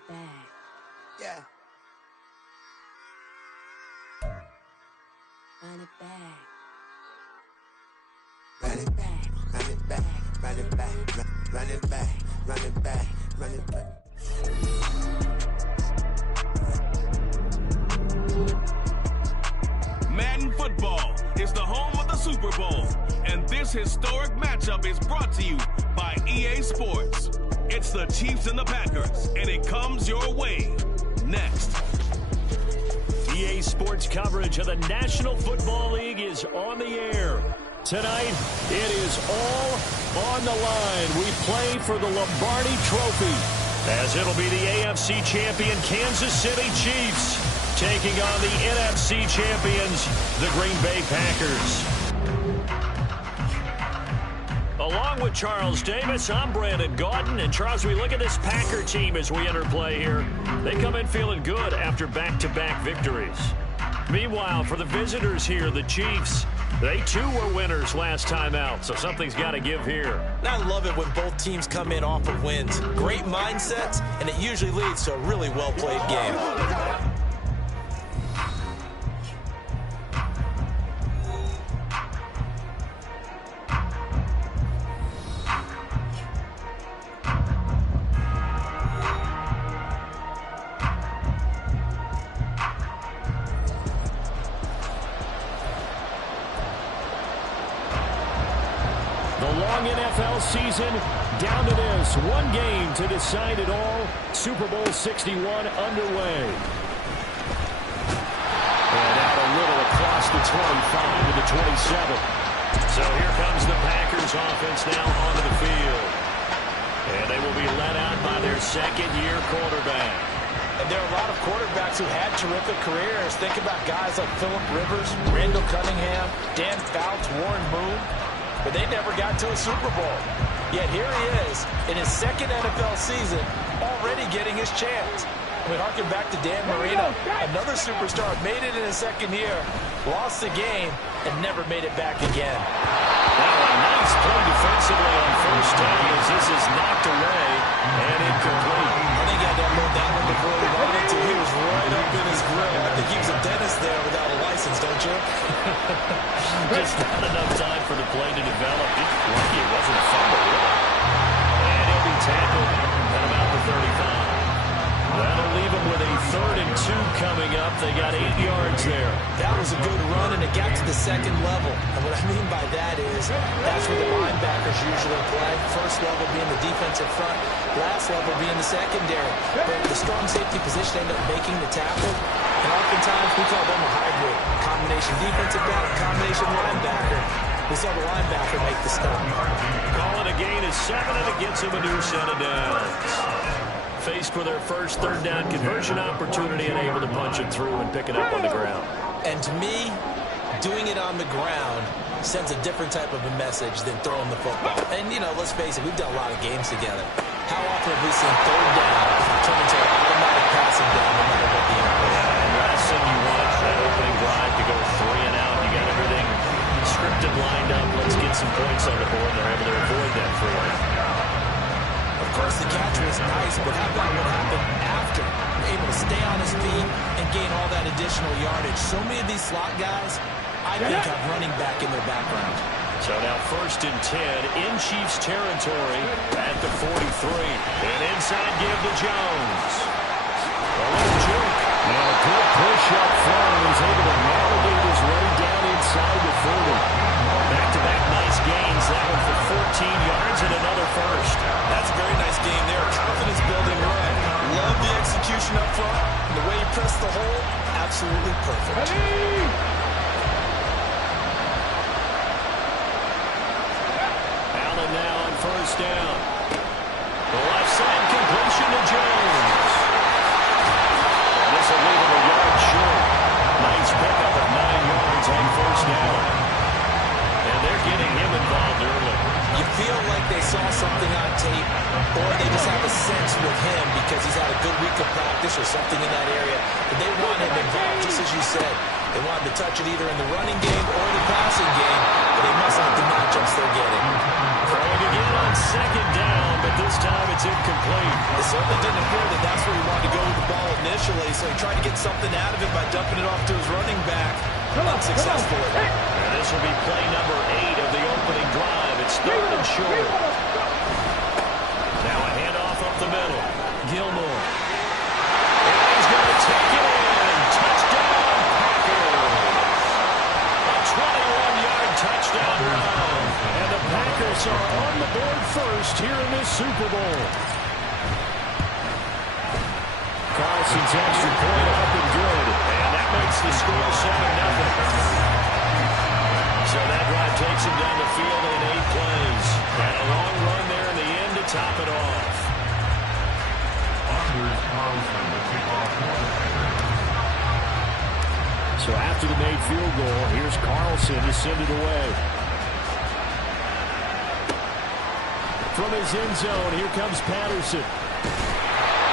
it back. Yeah. Run it back. Run it back. Run it back. Run it back. Run it back. Run it back. Run it back. Madden football is the home of the Super Bowl, and this historic matchup is brought to you by EA Sports. It's the Chiefs and the Packers, and it comes your way next. EA Sports coverage of the National Football League is on the air. Tonight, it is all on the line. We play for the Lombardi Trophy, as it'll be the AFC champion Kansas City Chiefs taking on the NFC champions, the Green Bay Packers. Along with Charles Davis, I'm Brandon Gaudin. And Charles, we look at this Packer team as we enter play here. They come in feeling good after back-to-back victories. Meanwhile, for the visitors here, the Chiefs, they too were winners last time out, so something's got to give here. I love it when both teams come in off of wins. Great mindsets, and it usually leads to a really well-played game. NFL season down to this. One game to decide it all. Super Bowl 61 underway. And out a little across the 25 to the 27. So here comes the Packers offense now onto the field. And they will be led out by their second-year quarterback. And there are a lot of quarterbacks who had terrific careers. Think about guys like Phillip Rivers, Randall Cunningham, Dan Fouts, Warren Moon. But they never got to a Super Bowl. Yet here he is in his second NFL season, already getting his chance. We harken back to Dan Marino, another superstar, made it in his second year, lost the game, and never made it back again. Now a nice play defensively on first down as this is knocked away and incomplete. I think he had to unload that one before he wanted to. He was right up in his grill. I think he was a dentist there without a license, don't you? Just not enough time for the play to develop. Lucky it wasn't a fumble, really. And he'll be tackled at about the 35. That'll leave him with a 3rd and 2 coming up. They got 8 yards there. That was a good run, and it got to the second level. And what I mean by that is that's where the linebackers usually play. First level being the defensive front, last level being the secondary. But the strong safety position ended up making the tackle. And oftentimes we call them a hybrid. Combination defensive back, combination linebacker. We saw the linebacker make the stop. Call it a gain of 7, and it gets him a new set of downs. Faced with their first 3rd down conversion opportunity and able to punch it through and pick it up on the ground. And to me, doing it on the ground sends a different type of a message than throwing the football. And, you know, let's face it, we've done a lot of games together. How often have we seen 3rd down turn into an automatic passing down no matter what the input is? And last thing you want, that opening drive to go 3 and out. You got everything scripted, lined up. Let's get some points on the board. They're able to avoid that 3 and out. Of course, the catch was nice, but how about what happened after? Able to stay on his feet and gain all that additional yardage. So many of these slot guys, I think, have running back in their background. So now 1st and 10 in Chiefs territory at the 43. And inside give to Jones. A little juke. And a good push up front. He's able to navigate his way down inside the 40. Back-to-back nice gains. That one for 14 yards and another first. That's a very nice game there. Confidence building run. Love the execution up front. And the way he pressed the hole, absolutely perfect. Allen now on 1st down. The left side completion to Jones. This will leave him a yard short. Nice pickup of 9 yards on 1st down. And they're getting him involved early. You feel like they saw something on tape, or they just have a sense with him because he's had a good week of practice or something in that area. But they want him involved, just as you said. They want him to touch it either in the running game or the passing game, but they must like the matchups they're getting. Throwing again on 2nd down, but this time it's incomplete. This certainly didn't appear that that's where he wanted to go with the ball initially, so he tried to get something out of it by dumping it off to his running back. Unsuccessfully. And this will be play number 8 of the opening drive. It's 3rd and short. Now a handoff up the middle. Gilmore. And he's going to take it in. Touchdown, Packers. A 21-yard touchdown run. And the Packers are on the board first here in this Super Bowl. Carlson's extra point up and good. And that makes the score 7-0. So that drive takes him down the field in 8 plays. And a long run there in the end to top it off. So after the made field goal, here's Carlson to send it away. From his end zone, here comes Patterson.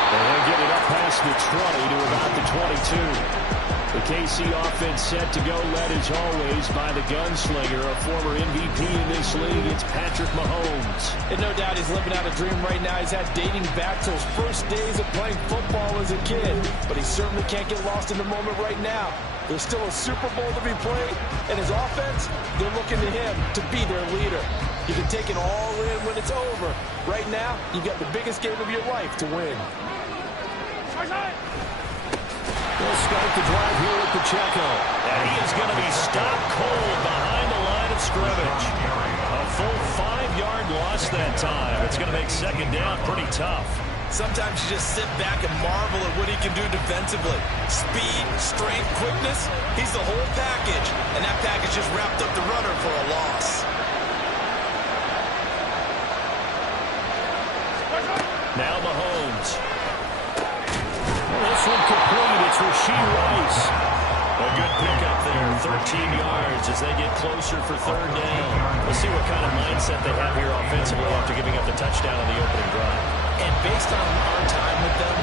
And they'll get it up past the 20 to about the 22. The KC offense set to go, led as always by the gunslinger, a former MVP in this league. It's Patrick Mahomes. And no doubt he's living out a dream right now. He's had dating back to his first days of playing football as a kid. But he certainly can't get lost in the moment right now. There's still a Super Bowl to be played. And his offense, they're looking to him to be their leader. You can take it all in when it's over. Right now, you've got the biggest game of your life to win. They'll start the drive here with Pacheco. And he is going to be stopped cold behind the line of scrimmage. A full 5-yard loss that time. It's going to make second down pretty tough. Sometimes you just sit back and marvel at what he can do defensively. Speed, strength, quickness, he's the whole package. And that package just wrapped up the runner for a loss. Now Mahomes. This one complete. It's Rashee Rice. A good pickup there. 13 yards as they get closer for third down. Let's see what kind of mindset they have here offensively after giving up the touchdown on the opening drive. And based on our time with them,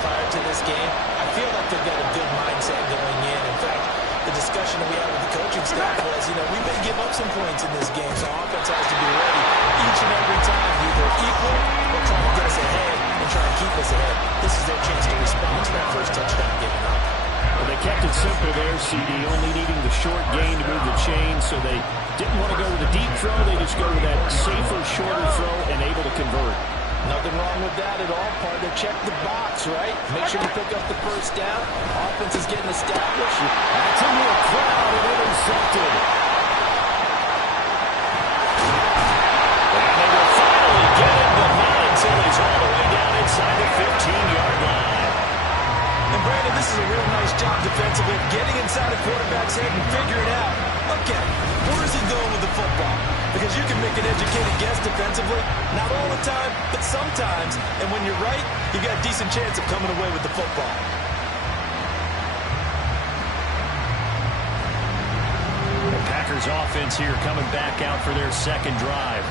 prior to this game, I feel like they've got a good mindset going in. In fact, the discussion that we had with the coaching staff was, we may give up some points in this game, so offense has to be ready each and every time, either equal or try to get us ahead and try to keep us ahead. This is their chance to respond to that first touchdown given up. Well, they kept it simple there, CD, only needing the short gain to move the chain, so they didn't want to go with a deep throw. They just go with that safer, shorter throw and able to convert. Nothing wrong with that at all. Part of check the box, right? Make sure you pick up the first down. Offense is getting established. That's into a crowd and intercepted. And they will finally get it, but not until he's all the way down inside the 15-yard line. And Brandon, this is a real nice job defensively of getting inside a quarterback's head and figuring out, okay, where is he going with the football? Because you can make an educated guess defensively, not all the time, but sometimes. And when you're right, you've got a decent chance of coming away with the football. The Packers offense here coming back out for their second drive.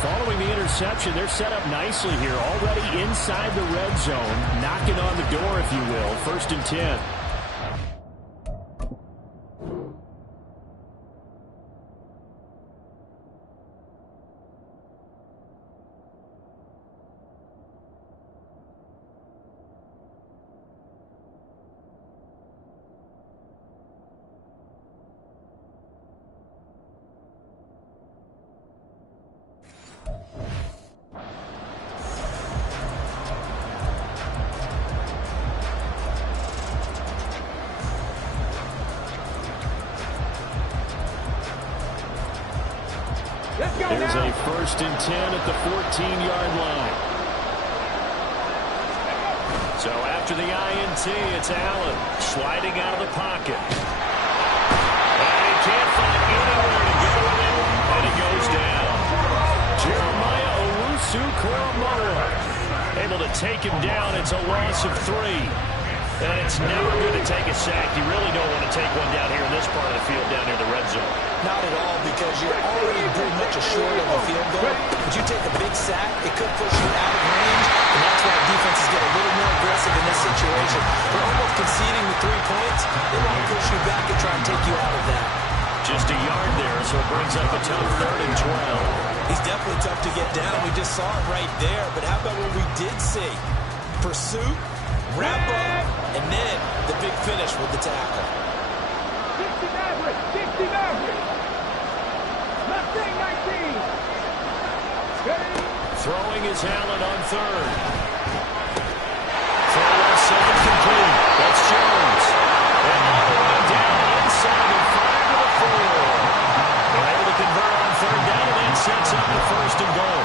Following the interception, they're set up nicely here, already inside the red zone, knocking on the door, if you will. 1st and 10. There's a 1st and 10 at the 14-yard line. So after the INT, it's Allen sliding out of the pocket. And he can't find anywhere to go with it, and he goes down. Jeremiah Owusu-Koramoah able to take him down. It's a loss of 3. And it's never good to take a sack. You really don't want to take one down here in this part of the field down near the red zone. Not at all, because you're already pretty much short of a field goal. But you take a big sack, it could push you out of range, and that's why defenses get a little more aggressive in this situation. They're almost conceding the 3 points. They want to push you back and try and take you out of that. Just a yard there, so it brings up a tough 3rd and 12. He's definitely tough to get down. We just saw it right there. But how about what we did see? Pursuit, wrap up, and then the big finish with the tackle. 60 Maverick, 60 Maverick. Left thing, 19. Ready? Throwing is Allen on third. Throw left side complete. That's Jones. And all the way down inside and 5 to the 4. They're able to convert on third down, and that sets up the first and goal.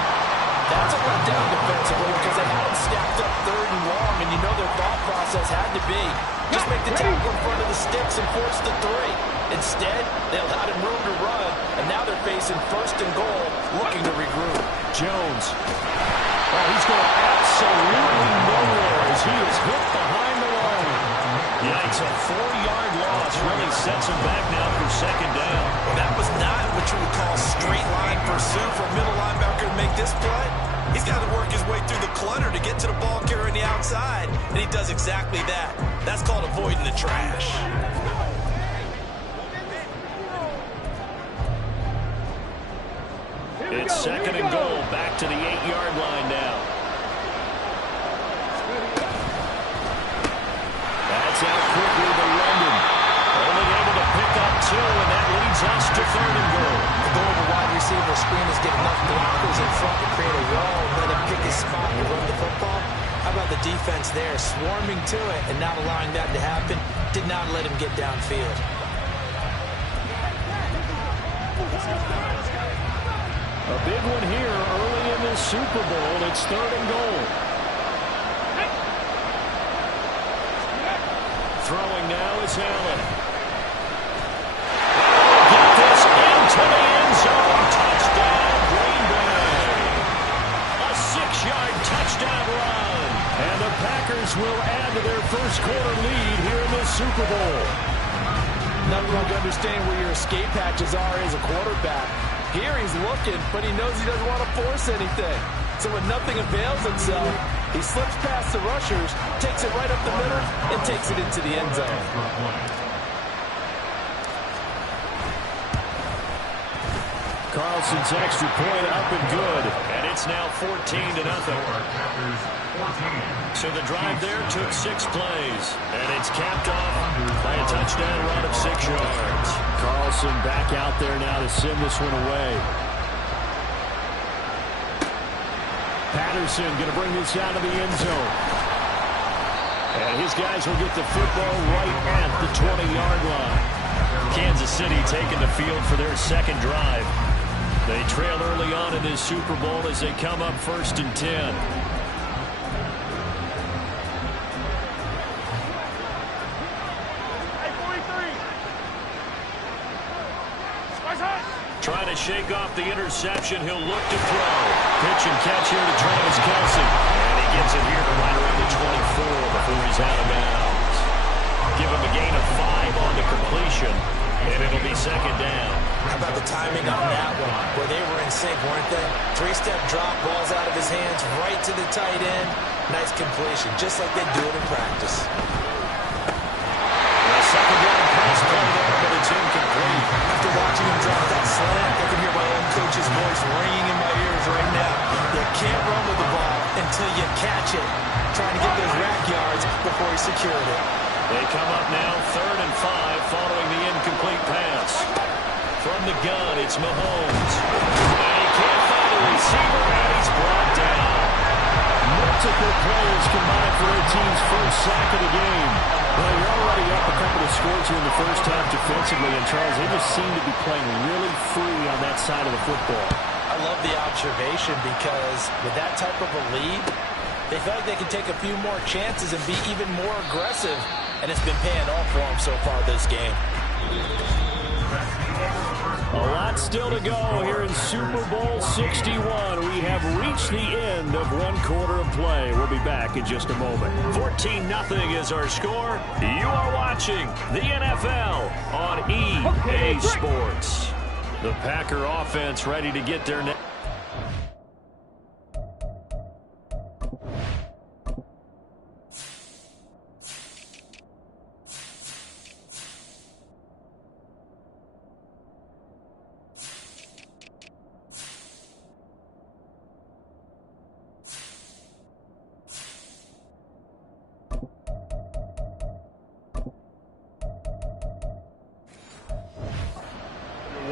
That's a letdown defensively because they had him stacked up third and long, and you know their thought process had to be just make the tackle in front of the sticks and force the 3. Instead, they allowed him room to run, and now they're facing first and goal, looking to regroup. Jones. Oh, he's going absolutely nowhere as he is hit behind the line. Yeah, it's a 4-yard loss. Really sets him back now for second down. Well, that was not what you would call straight line pursuit for a middle linebacker to make this play. He's got to work his way through the clutter to get to the ball carrier on the outside, and he does exactly that. That's called avoiding the trash. It's second and goal, back to the 8-yard line now. That's out quickly to London. Only able to pick up 2, and that leads us to third and goal. The goal of a wide receiver screen is get enough blockers in front to create a wall and let him pick his spot and run the football. How about the defense there, swarming to it and not allowing that to happen? Did not let him get downfield. A big one here early in this Super Bowl. It's third and goal. Throwing now is Allen. Get this into the end zone. Touchdown, Green Bay. A 6-yard touchdown run. And the Packers will add to their first quarter lead here in this Super Bowl. Nothing wrong to understand where your escape hatches are as a quarterback. Here he's looking, but he knows he doesn't want to force anything. So when nothing avails itself, he slips past the rushers, takes it right up the middle, and takes it into the end zone. Carlson's extra point up and good, and it's now 14-0. So the drive there took 6 plays, and it's capped off by a touchdown run of 6 yards. Carlson back out there now to send this one away. Patterson going to bring this out of the end zone. And his guys will get the football right at the 20-yard line. Kansas City taking the field for their second drive. They trail early on in this Super Bowl as they come up 1st and 10. Trying to shake off the interception. He'll look to throw. Pitch and catch here to Travis Kelce. And he gets it here to right around the 24 before he's out of bounds. Give him a gain of 5 on the completion, and it'll be second down. How about the timing on that one, where they were in sync, weren't they? 3-step drop, ball's out of his hands, right to the tight end. Nice completion, just like they do it in practice. Second down pass play there, but it's incomplete. After watching him drop that slant, I can hear my own coach's voice ringing in my ears right now. You can't run with the ball until you catch it. Trying to get those rack yards before he secured it. They come up now 3rd and 5 following the incomplete pass. From the gun, it's Mahomes. And he can't find a receiver, and he's brought down. Multiple players combined for their team's first sack of the game. Well, you're already up a couple of scores here in the first half defensively, and Charles, they just seem to be playing really free on that side of the football. I love the observation because with that type of a lead, they feel like they can take a few more chances and be even more aggressive, and it's been paying off for them so far this game. A lot still to go here in Super Bowl 61. We have reached the end of one quarter of play. We'll be back in just a moment. 14-0 is our score. You are watching the NFL on EA Sports. The Packer offense ready to get their next.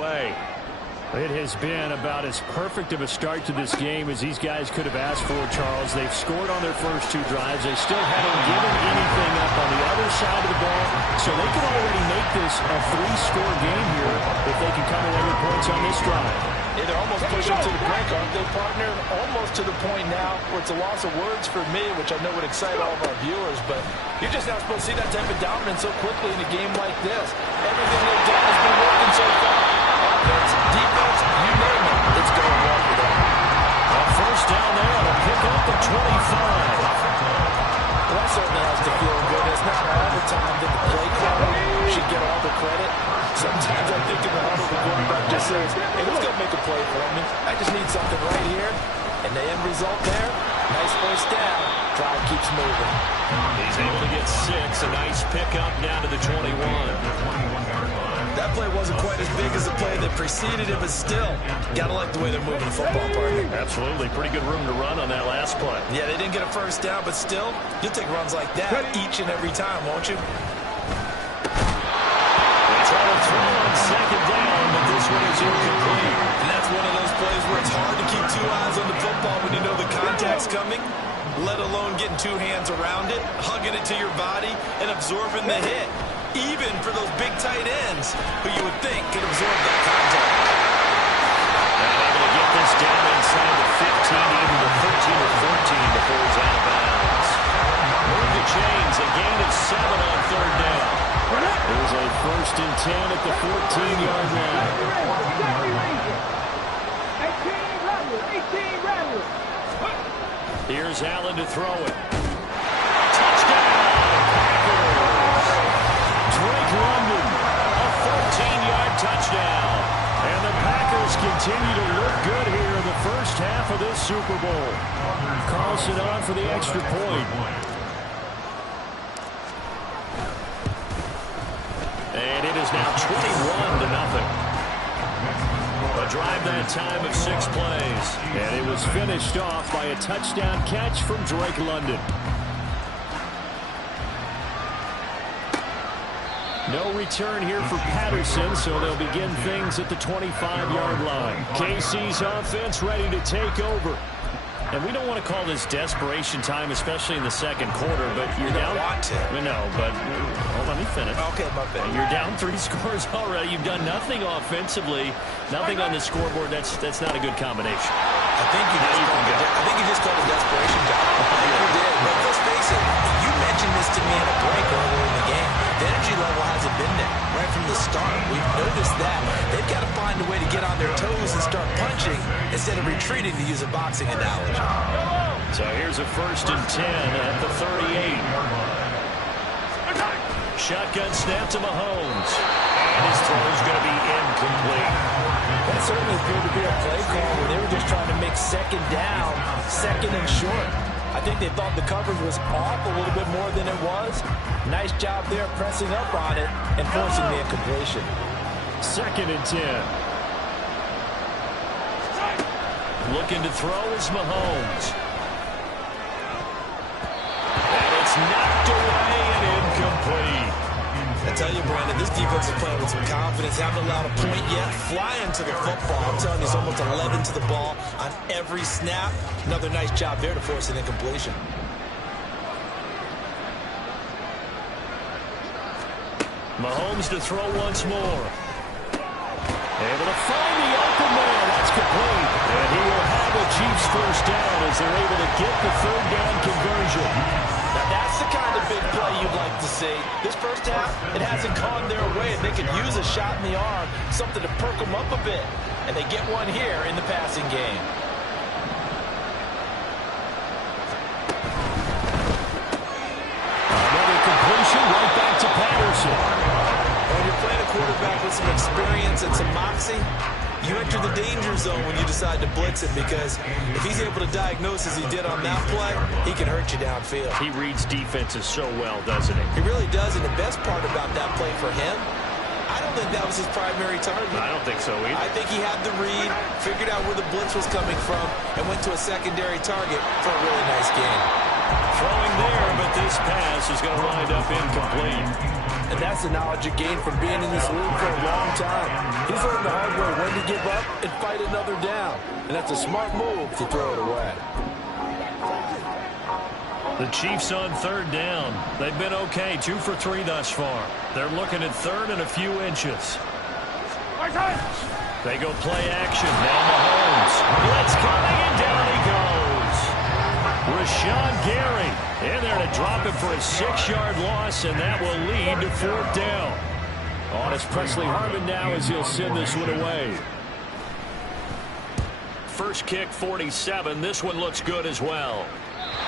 underway. It has been about as perfect of a start to this game as these guys could have asked for, Charles. They've scored on their first 2 drives. They still haven't given anything up on the other side of the ball, so they can already make this a 3-score game here if they can come away with points on this drive. Yeah, they're almost pushing to the brink, aren't they, partner? Almost to the point now where it's a loss of words for me, which I know would excite all of our viewers, but you're just not supposed to see that type of dominance so quickly in a game like this. Everything they've done has been working so far. Offense, defense, you name it, it's going well for them. A first down there to pick up the 25. Well, that certainly has to feel good. It's not all the time that the play caller should get all the credit. Sometimes I think in the huddle, the quarterback just says, hey, who's going to make a play for me? I just need something right here. And the end result there, nice first down. Drive keeps moving. He's able to get 6. A nice pickup down to the 21. That play wasn't quite as big as the play that preceded it, but still, got to like the way they're moving the football, partner. Absolutely. Pretty good room to run on that last play. Yeah, they didn't get a first down, but still, you'll take runs like that each and every time, won't you? Try to throw on second down, but this one is incomplete. And that's one of those plays where it's hard to keep 2 eyes on the football when you know the contact's coming, let alone getting 2 hands around it, hugging it to your body, and absorbing the hit. Even for those big tight ends who you would think could absorb that contact. Now able to get this down inside the 15, even the 13 or 14 before he's out of bounds. Move the chains, a gain of 7 on third down. There's a first and 10 at the 14-yard line. 18 Rattler. Here's Allen to throw it. Touchdown, Packers. Drake London, a 14-yard touchdown. And the Packers continue to look good here in the first half of this Super Bowl. Carlson on for the extra point. And it is now 21-0. A drive that time of 6 plays. And it was finished off by a touchdown catch from Drake London. No return here for Patterson, so they'll begin things at the 25-yard line. KC's offense ready to take over. And we don't want to call this desperation time, especially in the second quarter, but you're down. Want to. No, but let me finish. Okay, my bad. You're down 3 scores already. You've done nothing offensively, nothing on the scoreboard. That's not a good combination. I think you just called it desperation time. I think you did. But let's face it, you mentioned this to me in a break earlier in the game. The energy level hasn't been there right from the start. We've noticed that. They've got to find a way to get on their toes and start punching instead of retreating, to use a boxing analogy. So here's a first and 10 at the 38. Shotgun snap to Mahomes. And his throw is going to be incomplete. That certainly appeared to be a play call where they were just trying to make second down, second and short. I think they thought the coverage was off a little bit more than it was. Nice job there pressing up on it and forcing the incompletion. Second and 10. Looking to throw is Mahomes. And it's knocked away and incomplete. I tell you, Brandon, this defense is playing with some confidence. Haven't allowed a point yet. Flying to the football. I'm telling you, it's almost 11 to the ball on every snap. Another nice job there to force an incompletion. Mahomes to throw once more. Able to find the open man. That's complete. And he will have the Chiefs first down as they're able to get the third down conversion. Now that's the kind of big play you'd like to see. This first half, it hasn't gone their way, and they could use a shot in the arm, something to perk them up a bit. And they get one here in the passing game. Another completion right back to Patterson. When you're playing a quarterback with some experience and some moxie, you enter the danger zone when you decide to blitz it, because if he's able to diagnose as he did on that play, he can hurt you downfield. He reads defenses so well, doesn't he? He really does, and the best part about that play for him, I don't think that was his primary target. I don't think so either. I think he had the read, figured out where the blitz was coming from, and went to a secondary target for a really nice game. Throwing there, but this pass is going to wind up incomplete. and that's the knowledge you gain from being in this league for a long time. He's learned the hard way when to give up and fight another down, and that's a smart move to throw it away. The Chiefs on third down. They've been okay, 2 for 3 thus far. They're looking at third and a few inches. They go play action. Now Mahomes. Blitz coming, and down he goes. Rashawn Gary in there to drop him for a 6-yard loss, and that will lead to fourth down. On is Presley Harvin now as he'll send this one away. First kick, 47. This one looks good as well.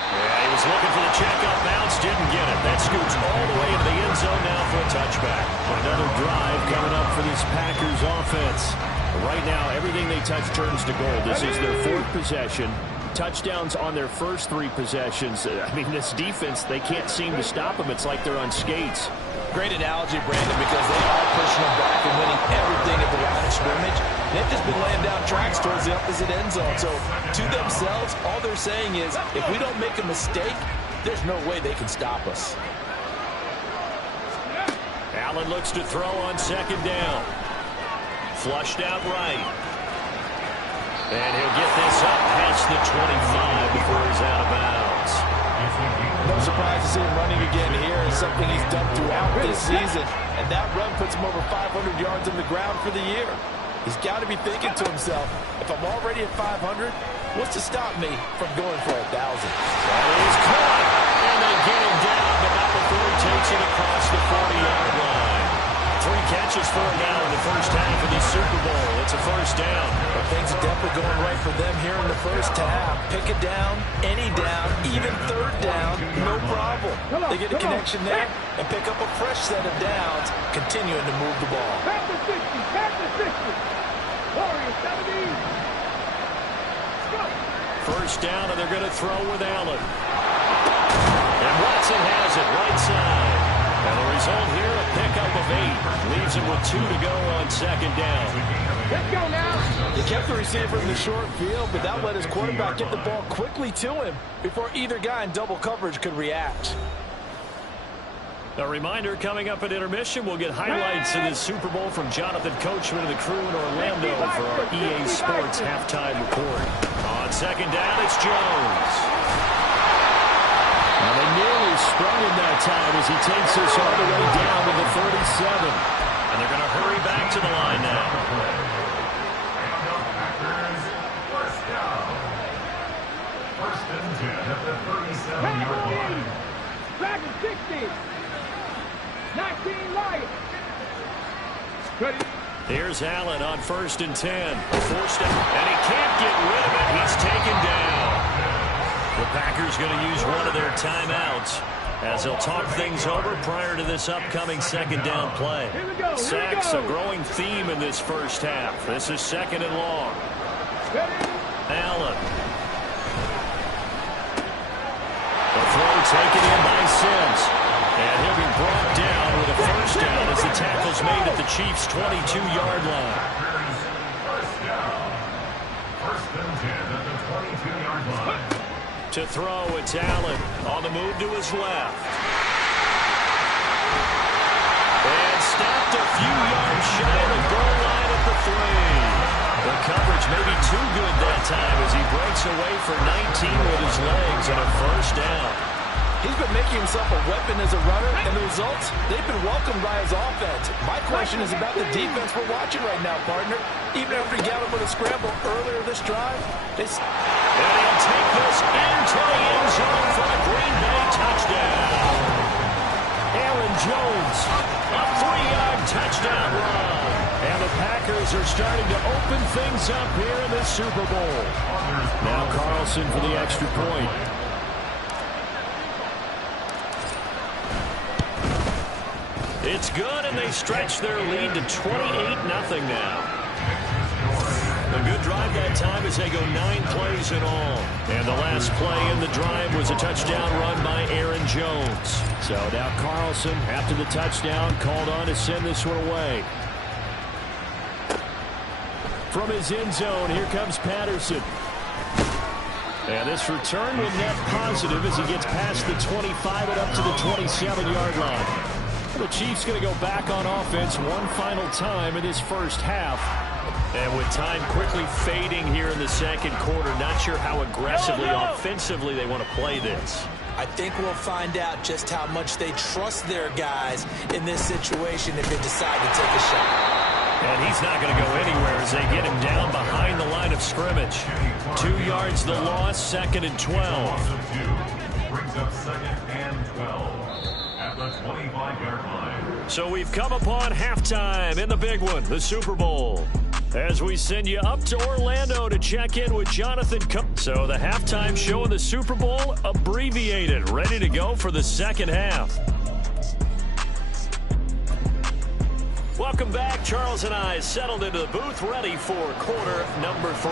Yeah, he was looking for the checkup bounce, didn't get it. That scoots all the way into the end zone now for a touchback. Another drive coming up for this Packers offense. Right now, everything they touch turns to gold. This is their 4th possession. Touchdowns on their first 3 possessions. I mean, this defense, they can't seem to stop them. It's like they're on skates. Great analogy, Brandon, because they are pushing them back and winning everything at the line of scrimmage. They've just been laying down tracks towards the opposite end zone. So, to themselves, all they're saying is, if we don't make a mistake, there's no way they can stop us. Allen looks to throw on second down. Flushed out right. And he'll get this up past the 25 before he's out of bounds. No surprise to see him running again here. It's something he's done throughout this season. And that run puts him over 500 yards on the ground for the year. He's got to be thinking to himself, if I'm already at 500, what's to stop me from going for 1,000? That is caught. And they get him down, but not before he takes it across the 40-yard line. 3 catches for him now in the first half of the Super Bowl. It's a first down. But things are definitely going right for them here in the first half. Pick a down, any down, even third down, no problem. They get a connection there and pick up a fresh set of downs, continuing to move the ball. Back to 60, back to 60. Warriors 70. Go. First down, and they're going to throw with Allen. And Watson has it right side. And the result here, a pickup of 8. Leaves him with 2 to go on second down. Let's go now. He kept the receiver in the short field, but that let his quarterback get the ball quickly to him before either guy in double coverage could react. A reminder, coming up at intermission, we'll get highlights of this Super Bowl from Jonathan Coachman and the crew in Orlando for our EA Sports halftime report. On second down, it's Jones. Now they nearly sprung him that time as he takes this all the way down to the 37. And they're going to hurry back to the line now. First and 10 at the 37-yard line. Back to 60. 19 Lions. Ready. Here's Allen on first and 10. Forced it, and he can't get rid of it. He's taken down. The Packers going to use one of their timeouts as they'll talk things over prior to this upcoming second down play. Sacks a growing theme in this first half. This is second and long. Allen. The throw taken in by Sims. And he'll be brought down with a first down as the tackle's made at the Chiefs' 22-yard line. First down. First and 10 at the 22-yard line. To throw, it's Allen on the move to his left. And stopped a few yards shy of the goal line at the 3. The coverage may be too good that time as he breaks away for 19 with his legs and a first down. He's been making himself a weapon as a runner, and the results, they've been welcomed by his offense. My question is about the defense we're watching right now, partner. Even after he got him with a scramble earlier this drive, and he'll take this into the end zone for the Green Bay touchdown. Aaron Jones, a 3-yard touchdown run. And the Packers are starting to open things up here in this Super Bowl. Now Carlson for the extra point. It's good, and they stretch their lead to 28-0 now. A good drive that time as they go 9 plays in all. And the last play in the drive was a touchdown run by Aaron Jones. So now Carlson, after the touchdown, called on to send this one away. From his end zone, here comes Patterson. And this return will net positive as he gets past the 25 and up to the 27-yard line. The Chiefs going to go back on offense one final time in this first half. And with time quickly fading here in the second quarter, not sure how aggressively, offensively they want to play this. I think we'll find out just how much they trust their guys in this situation if they decide to take a shot. And he's not going to go anywhere as they get him down behind the line of scrimmage. 2 yards the loss, 2nd and 12. Brings up 2nd and 12 at the 25-yard line. So we've come upon halftime in the big one, the Super Bowl. As we send you up to Orlando to check in with Jonathan Cook. So the halftime show in the Super Bowl abbreviated, ready to go for the second half. Welcome back. Charles and I settled into the booth, ready for quarter number 3.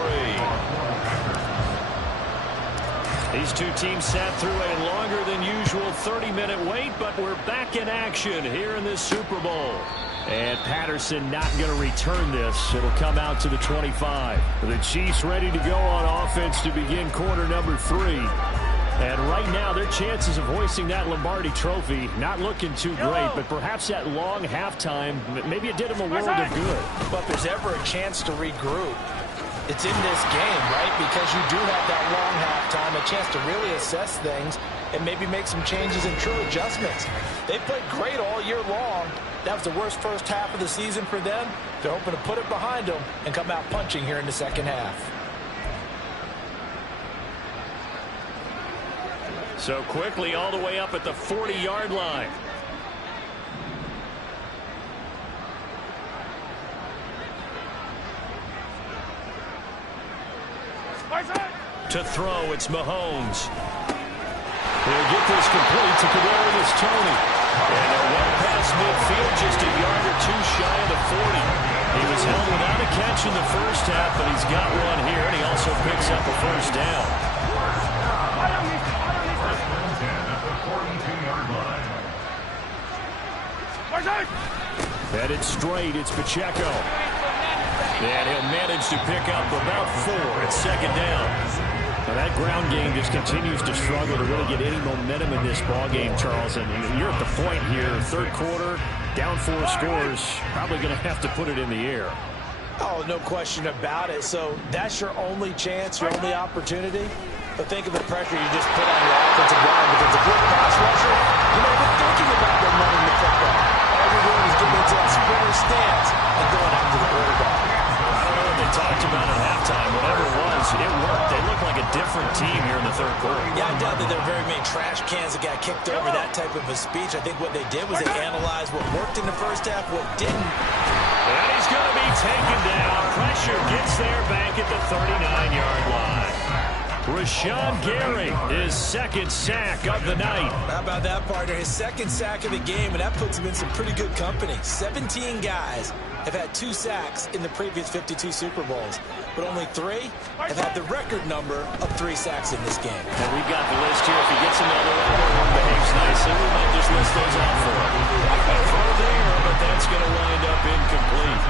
These two teams sat through a longer than usual 30-minute wait, but we're back in action here in this Super Bowl. And Patterson not going to return this. It'll come out to the 25. The Chiefs ready to go on offense to begin quarter number 3. And right now, their chances of hoisting that Lombardi trophy not looking too great, but perhaps that long halftime, maybe it did them a world of good. But if there's ever a chance to regroup, it's in this game, right? Because you do have that long halftime, a chance to really assess things and maybe make some changes and true adjustments. They played great all year long. That was the worst first half of the season for them. They're hoping to put it behind them and come out punching here in the second half. So quickly all the way up at the 40-yard line. To throw, it's Mahomes. He'll get this complete to Kadarius Toney. And they're well past midfield, just a yard or two shy of the 40. He was held without a catch in the first half, but he's got one here, and he also picks up a first down. Headed straight, it's Pacheco. And he'll manage to pick up about 4 at second down. Now that ground game just continues to struggle to really get any momentum in this ball game, Charles. And you're at the point here, third quarter, down 4 scores, probably going to have to put it in the air. Oh, no question about it. So that's your only chance, your only opportunity. But think of the pressure you just put on your offensive line because a good pass rusher, you know, they're thinking about them running the football. All you're doing is getting into that sprinter stance and going after the quarterback. They talked about at halftime, whatever it was, it worked. They look like a different team here in the third quarter. Yeah, I doubt that there are very many trash cans that got kicked over, that type of a speech. I think what they did was they analyzed what worked in the first half, what didn't. And he's going to be taken down. Pressure gets there back at the 39-yard line. Rashawn Gary, his second sack of the night. How about that, partner? His second sack of the game, and that puts him in some pretty good company. 17 guys have had 2 sacks in the previous 52 Super Bowls, but only 3 have had the record number of 3 sacks in this game. And we've got the list here. If he gets another one, behaves nicely, we might just list those off for him. A throw there, but that's going to wind up incomplete.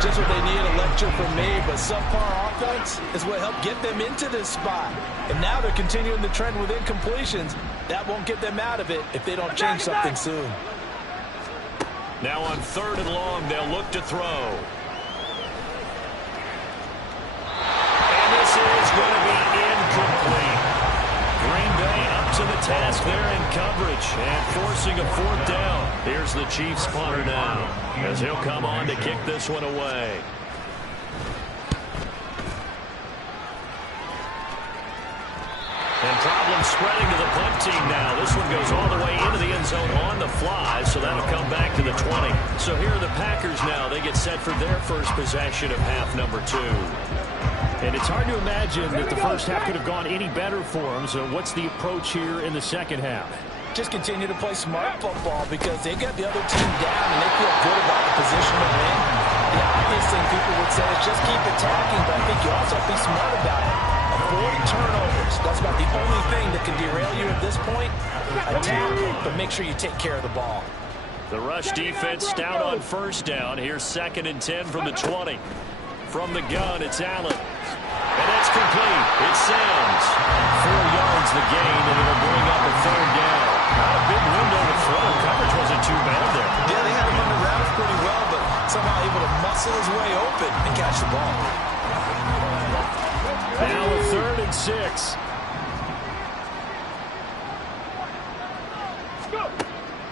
Just what they need, a lecture from me, but subpar offense is what helped get them into this spot. And now they're continuing the trend with incompletions. That won't get them out of it if they don't change something soon. Now on 3rd and long, they'll look to throw. And this is going to be incomplete. Green Bay up to the task there in coverage and forcing a 4th down. Here's the Chiefs punter now as he'll come on to kick this one away. And problem spreading to the punt team now. This one goes all the way into the end zone on the fly, so that'll come back to the 20. So here are the Packers now. They get set for their first possession of half number 2. And it's hard to imagine that the first half could have gone any better for them. So what's the approach here in the second half? Just continue to play smart football because they got the other team down and they feel good about the position they're in. The obvious thing people would say is just keep attacking, but I think you also have to be smart about it. Avoid turnovers. That's about the only thing that can derail you at this point. Attack, but make sure you take care of the ball. The rush defense stout on first down. Here's 2nd and 10 from the 20. From the gun, it's Allen. And that's complete. It sounds 4 yards the gain, and it'll bring up a 3rd down. Not a big window to throw. Coverage wasn't too bad there. 6.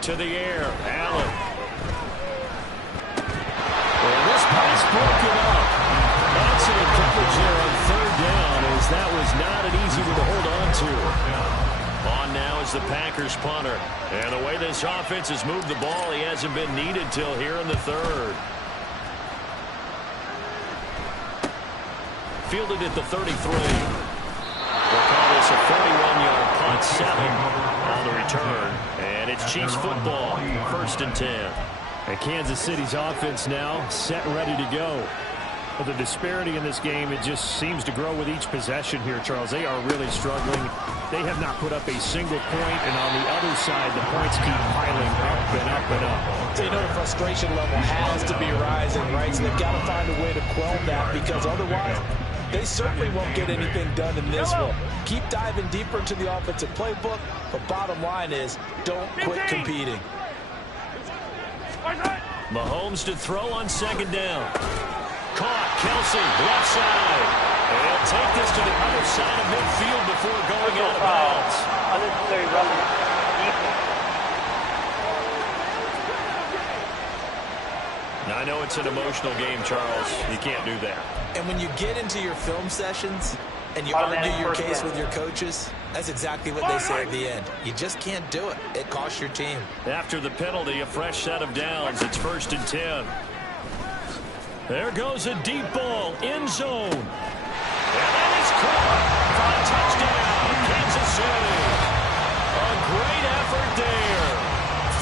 To the air, Allen. And this pass broken up. Excellent coverage there on 3rd down, as that was not an easy one to hold on to. On now is the Packers punter. And the way this offense has moved the ball, he hasn't been needed till here in the 3rd. Fielded at the 33. We'll call this a 41-yard punt, 7 on the return. And it's Chiefs football, 1st and 10. And Kansas City's offense now set and ready to go. But the disparity in this game, it just seems to grow with each possession here, Charles. They are really struggling. They have not put up a single point, and on the other side, the points keep piling up and up and up. So you know the frustration level has to be rising, right? So they've got to find a way to quell that, because otherwise they certainly won't get anything done in this one. Keep diving deeper into the offensive playbook, but bottom line is don't quit competing. Mahomes to throw on 2nd down. Caught, Kelsey, left side. They'll take this to the other side of midfield before going out of bounds. Unnecessary roughness. Now, I know it's an emotional game, Charles. You can't do that. And when you get into your film sessions and you argue your case with your coaches, that's exactly what they say at the end. You just can't do it. It costs your team. After the penalty, a fresh set of downs. It's 1st and 10. There goes a deep ball, end zone. And that is caught for a touchdown, Kansas City. A great effort there.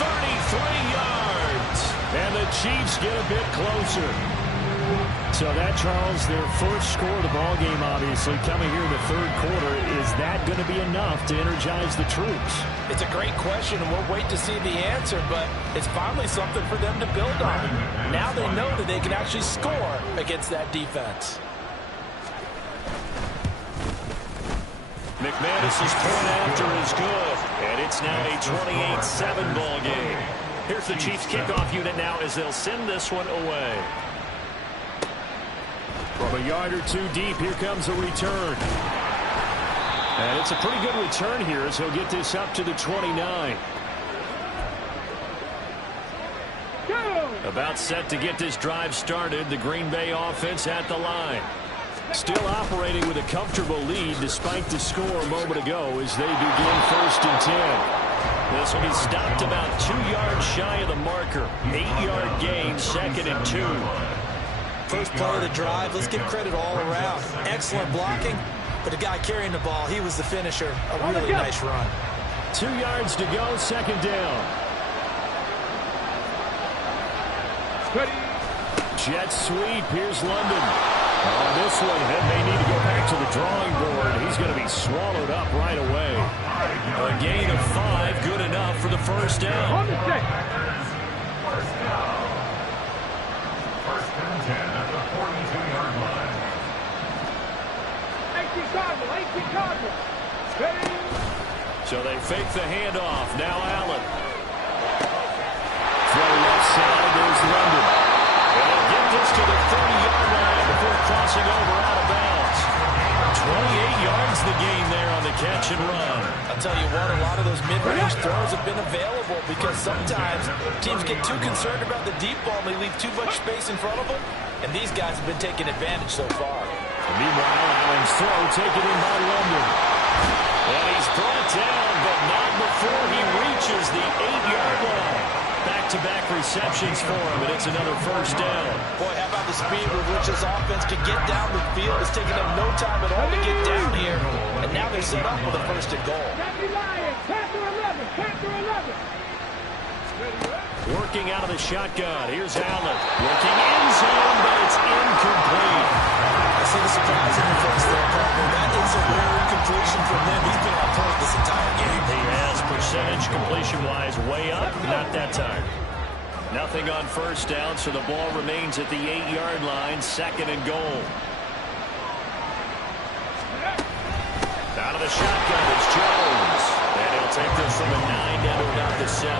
33 yards. And the Chiefs get a bit closer. So that, Charles, their first score of the ballgame, obviously, coming here in the 3rd quarter. Is that going to be enough to energize the troops? It's a great question, and we'll wait to see the answer, but it's finally something for them to build on. Now they know that they can actually score against that defense. McManus's point after is good, and it's now a 28-7 ball game. Here's the Chiefs kickoff unit now as they'll send this one away. From a yard or 2 deep, here comes a return. And it's a pretty good return here as he'll get this up to the 29. About set to get this drive started, the Green Bay offense at the line. Still operating with a comfortable lead despite the score a moment ago as they begin 1st and 10. This will be stopped about 2 yards shy of the marker. 8-yard gain, 2nd and 2. First play of the drive, let's give credit all around. Excellent blocking, but the guy carrying the ball, he was the finisher. A really nice run. 2 yards to go, 2nd down. Jet sweep, here's London. On this one, he may need to go back to the drawing board. He's going to be swallowed up right away. A gain of 5, good enough for the 1st down. First and 10 at the 42-yard line. 18 Cardinal. So they fake the handoff. Now Allen. Throw left side, there's London. And they'll get this to the 30-yard line before crossing over out of bounds. 28 yards the gain there on the catch and run. I'll tell you what, a lot of those mid-range throws have been available because sometimes teams get too concerned about the deep ball and they leave too much space in front of them, and these guys have been taking advantage so far. And meanwhile, Allen's throw taken in by London. And he's brought down, but not before he reaches the 8-yard line. Back-to-back receptions for him, and it's another 1st down. Boy, how about the speed with which this offense can get down the field? It's taking them no time at all to get down here, and now they're set up with a 1st and goal. Working out of the shotgun. Here's Allen. Looking in zone, but it's incomplete. I see the surprise in your face there, partner. That is a rare incompletion from them. He's been on point this entire game. He has percentage completion-wise way up. Not that time. Nothing on 1st down, so the ball remains at the 8-yard line. 2nd and goal. Out of the shotgun is Jones. And he'll take this from a 9 down to about the 7.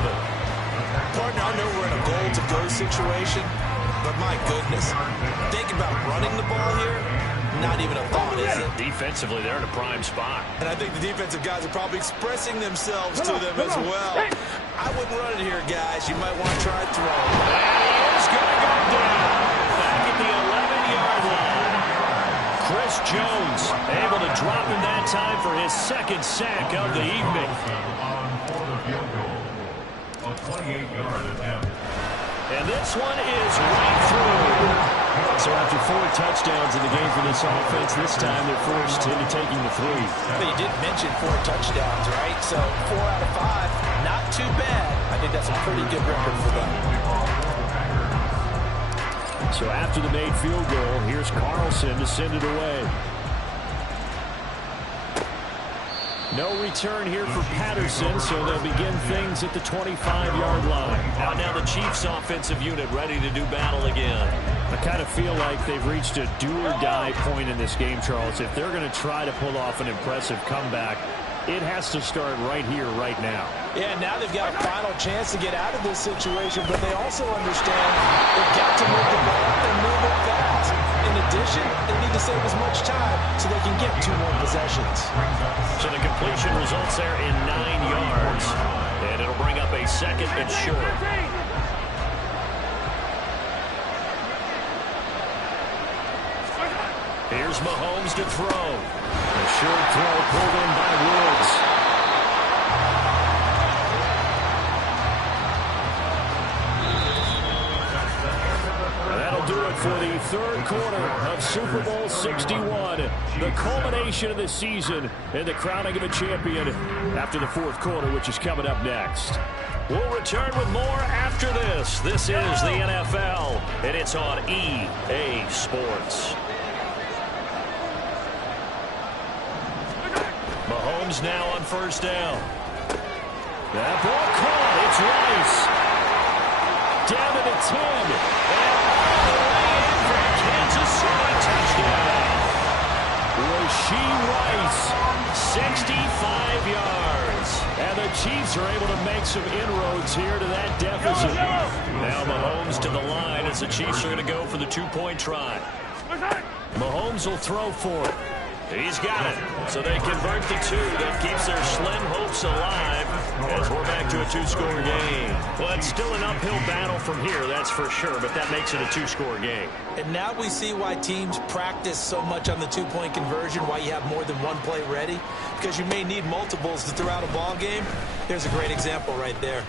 Partner, I know we're in a goal-to-go situation, but my goodness, think about running the ball here. not even a thought, is it? Defensively, they're in a prime spot. And I think the defensive guys are probably expressing themselves to them as well. I wouldn't run it here, guys. You might want to try throwing. And he is going to go down back at the 11-yard line. Chris Jones able to drop him that time for his second sack of the evening. For the field goal, a 28-yard attempt. And this one is right through. So after 4 touchdowns in the game for this offense, this time they're forced into taking the 3. But you did mention 4 touchdowns, right? So 4 out of 5, not too bad. I think that's a pretty good record for them. So after the made field goal, here's Carlson to send it away. No return here for Patterson, so they'll begin things at the 25-yard line. Now the Chiefs' offensive unit ready to do battle again. I kind of feel like they've reached a do-or-die point in this game, Charles. If they're going to try to pull off an impressive comeback, it has to start right here, right now. Yeah, now they've got a final chance to get out of this situation, but they also understand they've got to move the ball up and move it fast. In addition, they need to save as much time so they can get 2 more possessions. So the completion results there in 9 yards, and it'll bring up a second and short. Here's Mahomes to throw. A short throw pulled in by Woods. That'll do it for the third quarter of Super Bowl 61. The culmination of the season and the crowning of a champion after the fourth quarter, which is coming up next. We'll return with more after this. This is the NFL, and it's on EA Sports. Mahomes now on first down. That ball caught. It's Rice. Down to the 10. And all the way in for a Kansas City touchdown. Rashee Rice, 65 yards. And the Chiefs are able to make some inroads here to that deficit. Now Mahomes to the line as the Chiefs are going to go for the 2-point try. Mahomes will throw for it. He's got it. So they convert the 2. That keeps their slim hopes alive as we're back to a 2-score game. Well, it's still an uphill battle from here, that's for sure, but that makes it a 2-score game. And now we see why teams practice so much on the 2-point conversion, why you have more than one play ready, because you may need multiples to throw out a ball game. Here's a great example right there.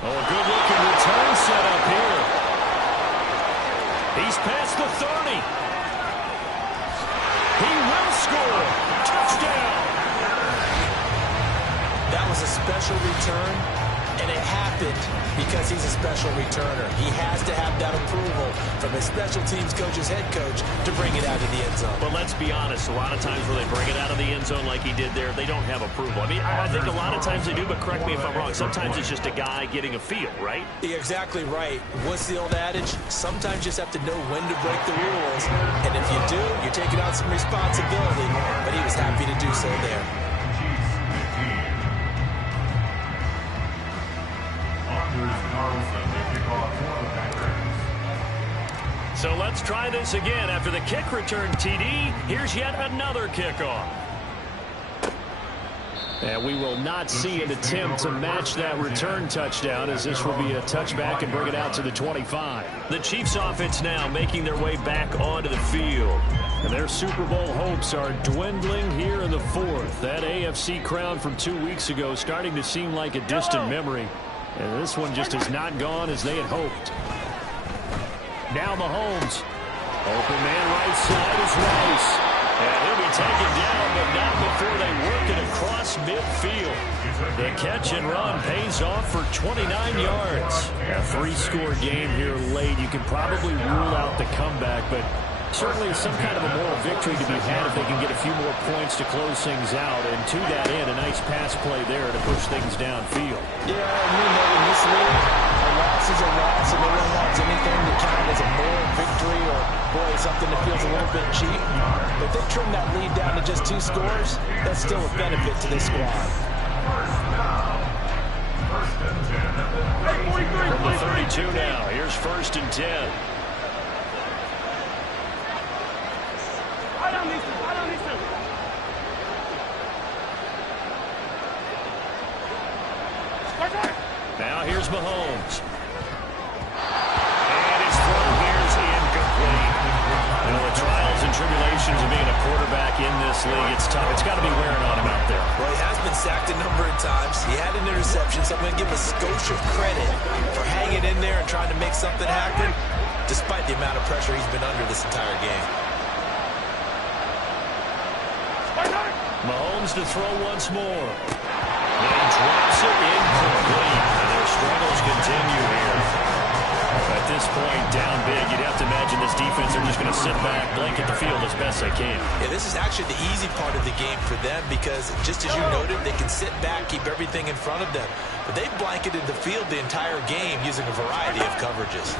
Oh, a good-looking return set up here. He's past the 30. He will score. Touchdown. That was a special return, and it happened because he's a special returner. He has to have that approval from his special teams coach's head coach to bring it out of the end zone. But let's be honest, a lot of times when they bring it out of the end zone like he did there, they don't have approval. I mean, I think a lot of times they do, but correct me if I'm wrong. Sometimes it's just a guy getting a feel, right? You're exactly right. What's the old adage? Sometimes you just have to know when to break the rules. And if you do, you're taking on some responsibility. But he was happy to do so there. So let's try this again. After the kick return TD, here's yet another kickoff. And we will not see an attempt to match that return touchdown, as this will be a touchback and bring it out to the 25. The Chiefs offense now making their way back onto the field. And their Super Bowl hopes are dwindling here in the fourth. That AFC crown from 2 weeks ago starting to seem like a distant memory. And this one just has not gone as they had hoped. Now Mahomes. Open man right side is Rice. And he'll be taken down, but not before they work it across midfield. The catch and run pays off for 29 yards. A 3-score game here late. You can probably rule out the comeback, but certainly some kind of a moral victory to be had if they can get a few more points to close things out. And to that end, a nice pass play there to push things downfield. Yeah, and we know in this league, a loss is a loss, and no one wants anything to count as a moral victory or, boy, something that feels a little bit cheap. But if they trim that lead down to just 2 scores, that's still a benefit to this squad. From the 32 now, here's 1st and 10. Now here's Mahomes. And his throw here is incomplete. You know, the trials and tribulations of being a quarterback in this league, it's tough. It's got to be wearing on him out there. Well, he has been sacked a number of times. He had an interception, so I'm going to give him a skosh of credit for hanging in there and trying to make something happen, despite the amount of pressure he's been under this entire game. Mahomes to throw once more. And he drops it incomplete. And their struggles continue here. At this point, down big, you'd have to imagine this defense are just going to sit back, blanket the field as best they can. Yeah, this is actually the easy part of the game for them because, just as you noted, they can sit back, keep everything in front of them. But they've blanketed the field the entire game using a variety of coverages.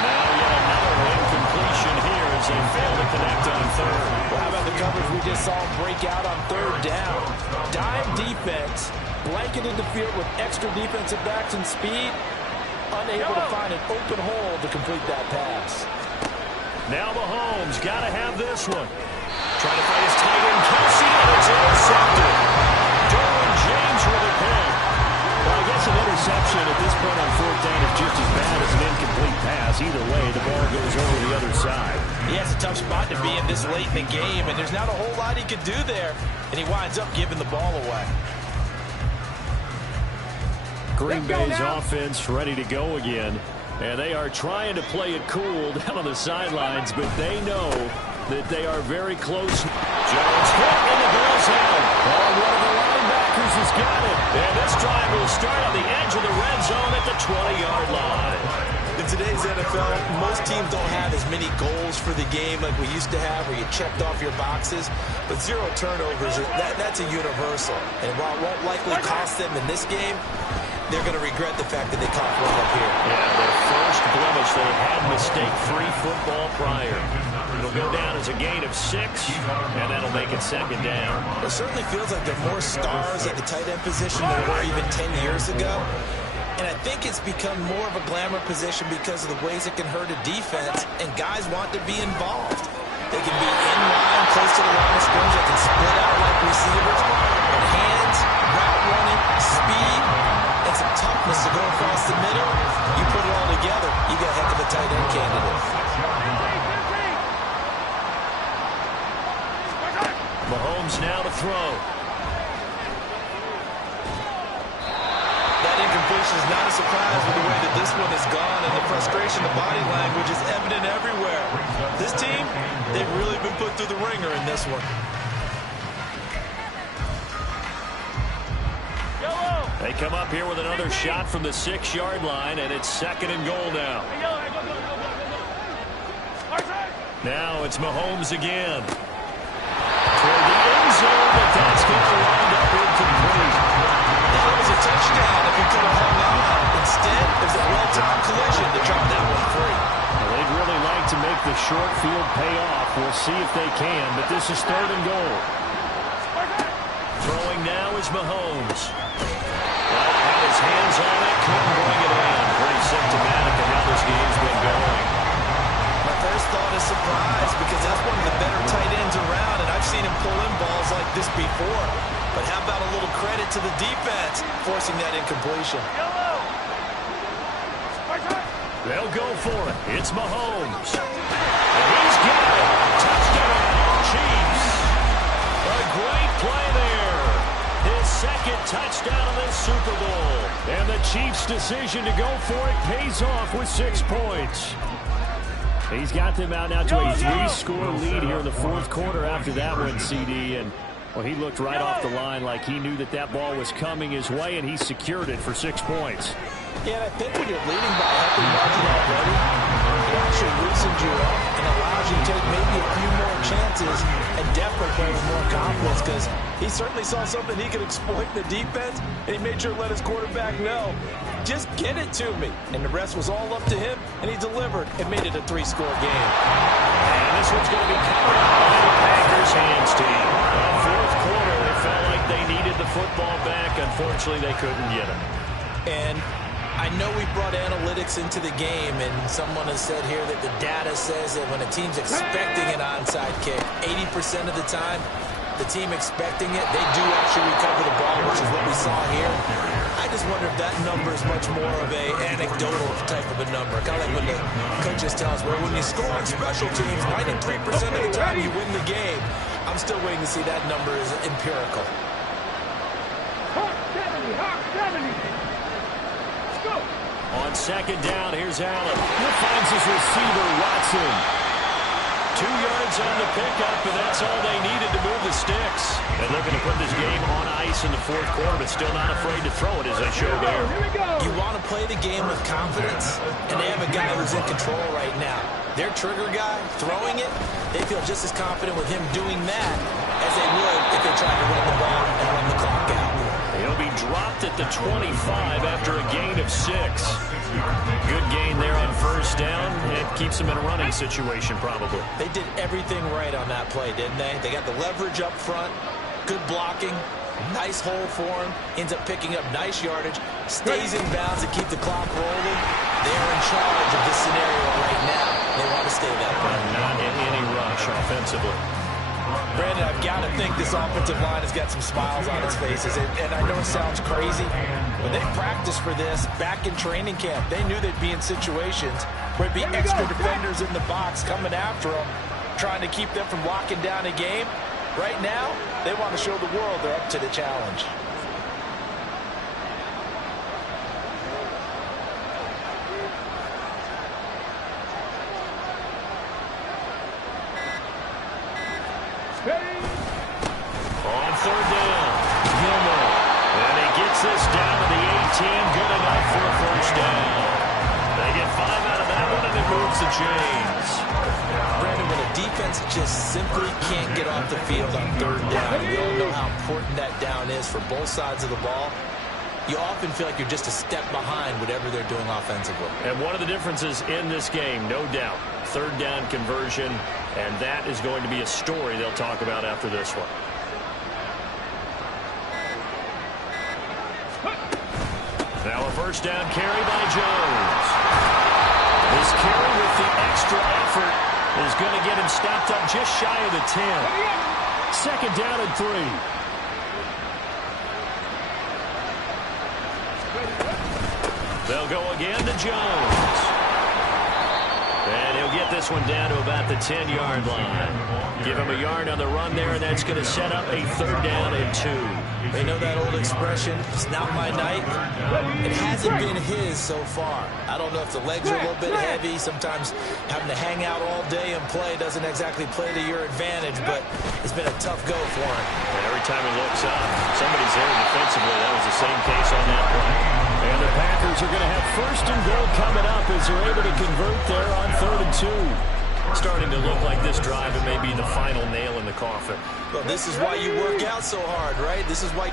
Now yet another incompletion here as they fail to connect on third. Well, how about the coverage we just saw him break out on third down? Dime defense, blanketed the field with extra defensive backs and speed, unable to find an open hole to complete that pass. Now Mahomes got to have this one. Trying to find his tight end, Kelsey, and it's intercepted. Derwin James with a pick. Well, I guess an interception at this point on fourth down is just as bad as an incomplete pass. Either way, the ball goes over the other side. Yeah, it's a tough spot to be in this late in the game, and there's not a whole lot he could do there, and he winds up giving the ball away. Green Bay's offense ready to go again, and they are trying to play it cool down on the sidelines, but they know that they are very close. Jones hit in the ball's hand. Oh, one of the linebackers has got it. And this drive will start on the edge of the red zone at the 20-yard line. In today's NFL, most teams don't have as many goals for the game like we used to have where you checked off your boxes. But 0 turnovers, that's a universal. And while it won't likely cost them in this game, they're going to regret the fact that they caught one up here. Yeah, their first blemish. They had mistake-free football prior. It'll go down as a gain of 6, and that'll make it second down. It certainly feels like there are more stars at the tight end position than there were even 10 years ago. And I think it's become more of a glamour position because of the ways it can hurt a defense, and guys want to be involved. They can be in line, close to the line of scrimmage. They can split out like receivers. And hands, route running, speed, and some toughness to go across the middle. You put it all together, you got a heck of a tight end candidate. Mahomes now to throw. That incompletion is not a surprise with the way that this one has gone, and the frustration, the body language is evident everywhere. This team, they've really been put through the ringer in this one. They come up here with another shot from the 6-yard line, and it's second and goal now. Now it's Mahomes again. Toward the end zone, but that's going to wind up incomplete. That was a touchdown if he could have hung out. Instead, there's a well-timed collision to drop that one free. Well, they'd really like to make the short field pay off. We'll see if they can, but this is third and goal. Throwing now is Mahomes. Well, had his hands on it, couldn't bring it in. Pretty symptomatic of how this game's been going. My first thought is surprise because that's one of the better tight ends around, and I've seen him pull in balls like this before. But how about a little credit to the defense forcing that incompletion? They'll go for it. It's Mahomes. And he's got it. Touchdown, Chiefs. A great play there. His second touchdown of this Super Bowl. And the Chiefs' decision to go for it pays off with 6 points. He's got them out now to a 3-score lead here in the fourth quarter after that one, CD. And, well, he looked right off the line like he knew that that ball was coming his way, and he secured it for 6 points. Yeah, and I think when you're leading by a healthy margin already, it actually loosens you up and allows you to take maybe a few more chances and definitely play with more confidence because he certainly saw something he could exploit in the defense, and he made sure to let his quarterback know, just get it to me. And the rest was all up to him, and he delivered and made it a 3-score game. And this one's going to be covered up by the Packers hands team. Fourth quarter, they felt like they needed the football back. Unfortunately, they couldn't get it. And I know we brought analytics into the game, and someone has said here that the data says that when a team's expecting an onside kick, 80% of the time, the team expecting it, they do actually recover the ball, which is what we saw here. I just wonder if that number is much more of a anecdotal type of a number. Kind of like when the coaches tell us, well, when you score on special teams, 93% of the time you win the game. I'm still waiting to see that number is empirical. Hawk 70, Hawk 70. Let's go. On second down, here's Allen. He finds his receiver, Watson. 2 yards on the pickup, and that's all they needed to move the sticks. They're looking to put this game on ice in the fourth quarter, but still not afraid to throw it, as they show there. Here we go. You want to play the game with confidence, and they have a guy who's in control right now. Their trigger guy, throwing it, they feel just as confident with him doing that as they would if they tried to run the ball and run the clock out. He'll be dropped at the 25 after a gain of 6. Good gain there on first down. It keeps them in a running situation, probably. They did everything right on that play, didn't they? They got the leverage up front, good blocking, nice hole for him, ends up picking up nice yardage, stays in bounds to keep the clock rolling. They're in charge of this scenario right now. They want to stay that way. Not in any rush offensively. Brandon, I've got to think this offensive line has got some smiles on its faces. And I know it sounds crazy, but they practiced for this back in training camp. They knew they'd be in situations where there'd be extra defenders in the box coming after them, trying to keep them from locking down a game. Right now, they want to show the world they're up to the challenge. On third down, Gilmore. And he gets this down to the 18. Good enough for a first down. They get 5 out of that one, and it moves the chains. Brandon, when a defense just simply can't get off the field on third down, we all know how important that down is for both sides of the ball. You often feel like you're just a step behind whatever they're doing offensively. And one of the differences in this game, no doubt, third down conversion, and that is going to be a story they'll talk about after this one. Now a first down carry by Jones. This carry with the extra effort is going to get him stopped up just shy of the 10. Second down and 3. They'll go again to Jones. And he'll get this one down to about the 10-yard line. Give him a yard on the run there, and that's going to set up a third down and 2. They know that old expression, it's not my night. It hasn't been his so far. I don't know if the legs are a little bit heavy. Sometimes having to hang out all day and play doesn't exactly play to your advantage, but it's been a tough go for him. And every time he looks up, somebody's there defensively. That was the same case on that play. And the Packers are going to have first and goal coming up as they're able to convert there on third and 2. Starting to look like this drive, it may be the final nail in the coffin. Well, this is why you work out so hard, right? This is why...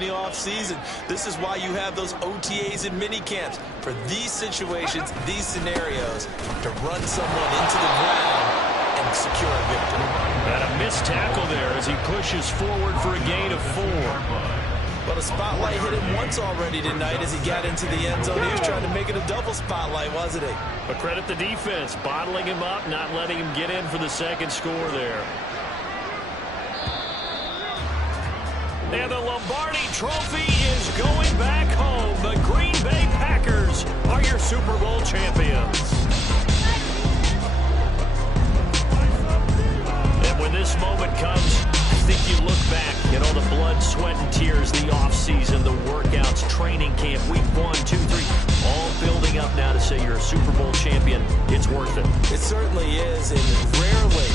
the offseason. This is why you have those OTAs and mini camps, for these situations, these scenarios, to run someone into the ground and secure a victory. And a missed tackle there as he pushes forward for a gain of 4. But a spotlight hit him once already tonight as he got into the end zone. He was trying to make it a double spotlight, wasn't he? But credit the defense, bottling him up, not letting him get in for the second score there. And the Lombardi Trophy is going back home. The Green Bay Packers are your Super Bowl champions. And when this moment comes, I think you look back at all the blood, sweat, and tears, the offseason, the workouts, training camp, week 1, 2, 3, all building up now to say you're a Super Bowl champion. It's worth it. It certainly is, and rarely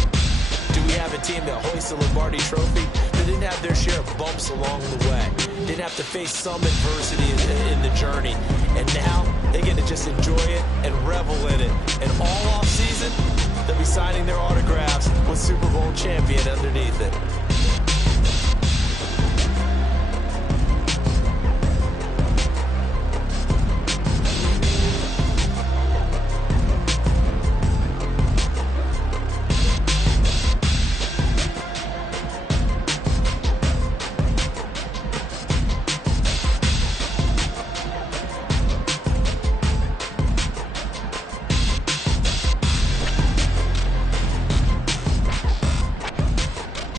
do we have a team that hoists the Lombardi Trophy that didn't have their share of bumps along the way, didn't have to face some adversity in the journey, and now they get to just enjoy it and revel in it. And all offseason, they'll be signing their autographs with Super Bowl champion underneath it.